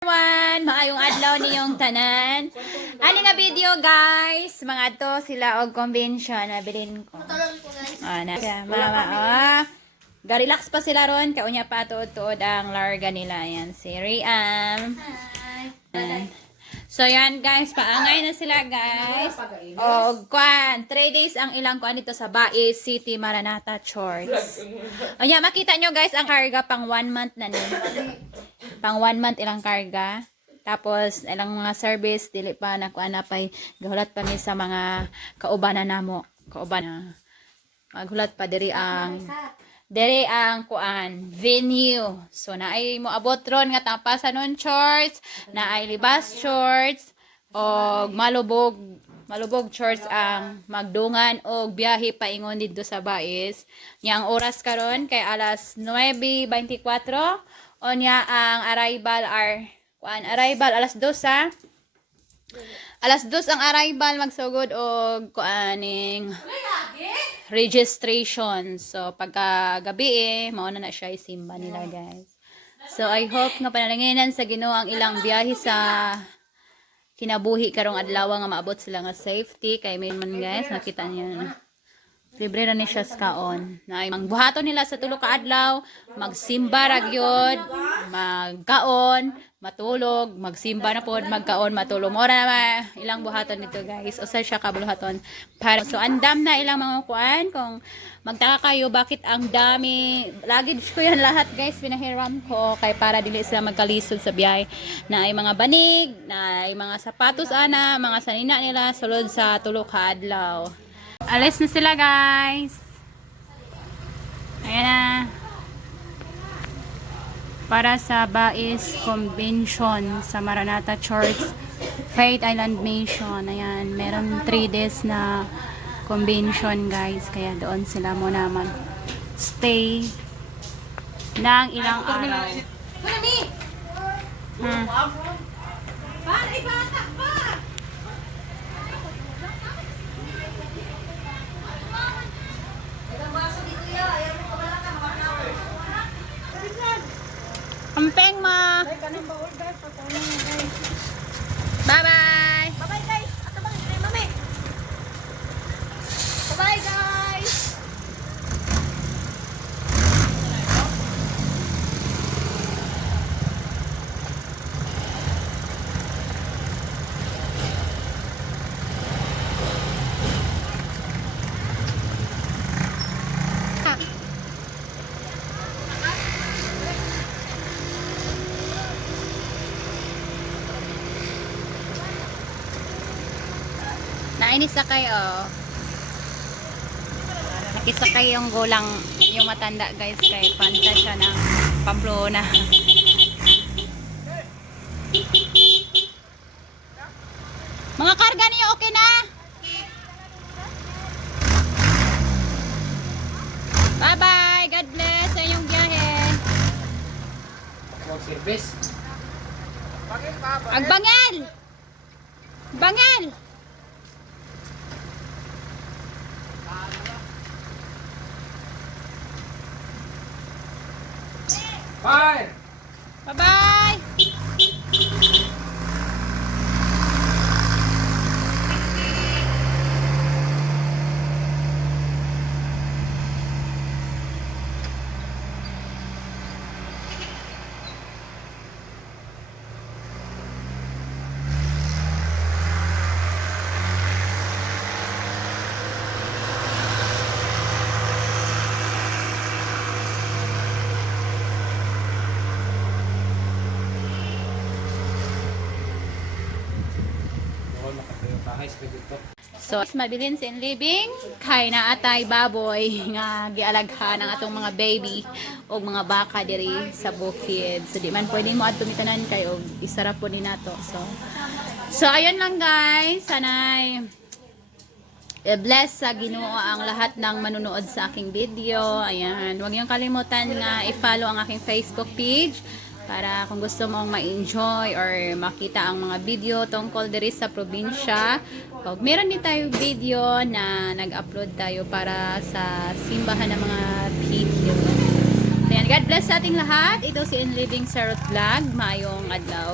Everyone, maayong adlaw niyong tanan. Ani nga video guys, mga to sila og convention na bilin ko. Mama, ga-relax pa sila ron, kaunya pa tuod-tuod ang larga nila. Ayan, si Riam. So yan guys, paangay na sila guys. O, 3 days ang ilang kuan dito sa Bais City, Maranata Church. O yan, makita nyo guys, ang karga pang 1 month na ni. Pang 1 month ilang karga. Tapos, ilang mga service, dili pa na kuan na pa'y gahulat pa mi sa mga kaubanan namo. Kauban. Maghulat pa diri ang kuan venue. So naay mo abot ron nga tapasan nun church, naay libas church o malubog church ang magdungan og biyahe paingon didto sa Bais. Nya ang oras karon kay alas 9:24 o nya ang arrival alas 2 ha. Alas 2 ang arrival magsugod og kuaning registration. So pagka gabi mao na siya isimba nila guys. So I hope nga panalanginan sa Ginoo ang ilang biyahe sa kinabuhi karong adlaw nga maabot sila nga safety kay may man guys nakita niyo. Libre ra ni siya kaon. Na mangbuhaton nila sa tulo ka adlaw, magsimba ra gyud, magkaon, matulog, magsimba na pod, magkaon, matulog. Mora na ilang buhaton nito guys. Usa siya ka buhaton para so andam na ilang mga kuan kung magtaka kayo bakit ang dami. Luggage ko yan lahat guys, pinahiram ko kay para dili sila magkalisod sa biyahe. Na ay mga banig, na ay mga sapatos ana, mga sanina nila sulod sa tulo ka adlaw. Alis na sila guys. Ayan na. Para sa Bais Convention sa Maranata Church, Faith Island Mission. Ayan, meron 3 days na convention guys. Kaya doon sila muna mag-stay ng ilang araw. Ampeng ma. Bye-bye. Bye-bye guys. Ato bang mami. Bye-bye guys. Nainis na kayo. Nakisakay yung gulang, yung matanda guys kay panta siya ng Pamplona. Mga karga niyo okay na? Bye bye. God bless sa inyong biyahe. Service. Agbangel! Bangel! Bye! Bye-bye! So, mabilin sa living kay naatay baboy nga gialaghan ang atong mga baby o mga baka diri sa bukid. So, di man pwedeng mo adto tanan kay og isara po ni nato. So ayun lang guys. Sanay bless sa Ginoo ang lahat ng manunood sa aking video. Ayan, huwag niyong kalimutan nga i-follow ang aking Facebook page para kung gusto mong ma-enjoy or makita ang mga video tungkol diri sa probinsya. Pag meron din tayo video na nag-upload tayo para sa simbahan ng mga video. Ayan, God bless sa ating lahat. Ito si In Living Sarot Vlog. Maayong adlaw.